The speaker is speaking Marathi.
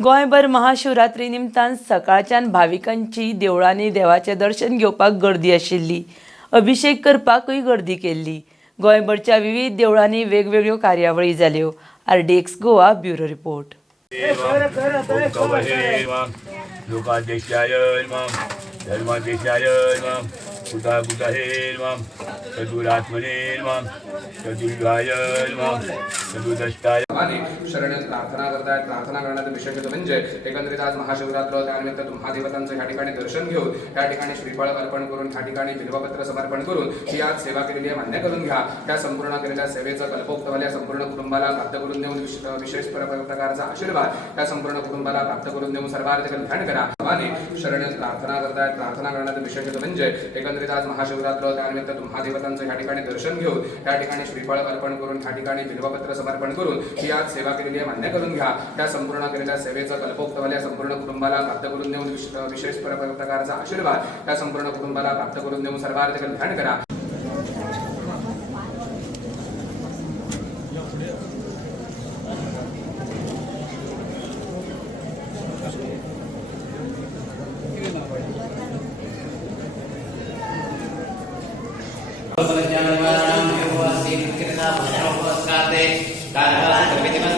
गोंयभर महाशिवरात्री निमतान सकाळच्यान भाविकांची देवळांनी देवाचें दर्शन घेवपाक गर्दी आशिल्ली. अभिषेक करपाकूय गर्दी केल्ली. गोंयभरच्या विविध देवळांनी वेगवेगळ्यो कार्यावळी जाल्यो. RDX Goa bureau report. शरणात प्रार्थना करतायत. प्रार्थना करण्याचा विषय म्हणजे एकंदरीत आज महाशिवरात्र, त्यानिमित्त महादेवतांचं या ठिकाणी दर्शन घेऊन त्या ठिकाणी श्रीफळ अर्पण करून त्या ठिकाणी बिल्वपत्र समर्पण करून ही आज सेवा केलेली आहे मान्य करून घ्या. त्या संपूर्ण केलेल्या सेवेचा कल्पोक्तवाल्या संपूर्ण कुटुंबाला प्राप्त करून देऊन विशेष प्रकारचा आशीर्वाद त्या संपूर्ण कुटुंबाला प्राप्त करून देऊन सर्वार्थ कल्याण करा. शरणात प्रार्थना करतायत. प्रार्थना करण्याचा विषय म्हणजे एकंदरीत आज महाशिवरात्र, त्यानिमित्त महादेवतांचं या ठिकाणी दर्शन घेऊन त्या ठिकाणी श्रीफळ अर्पण करून त्या ठिकाणी बिल्वपत्र समर्पण करून ही आज सेवा केलेली आहे मान्य करून घ्या. त्या संपूर्ण केलेल्या सेवेचा कल्पोक्तवाल्या संपूर्ण कुटुंबाला प्राप्त करून देऊन विशेष प्रकारचा आशीर्वाद त्या संपूर्ण कुटुंबाला प्राप्त करून देऊन सर्वार्थ कल्याण करा. Jangan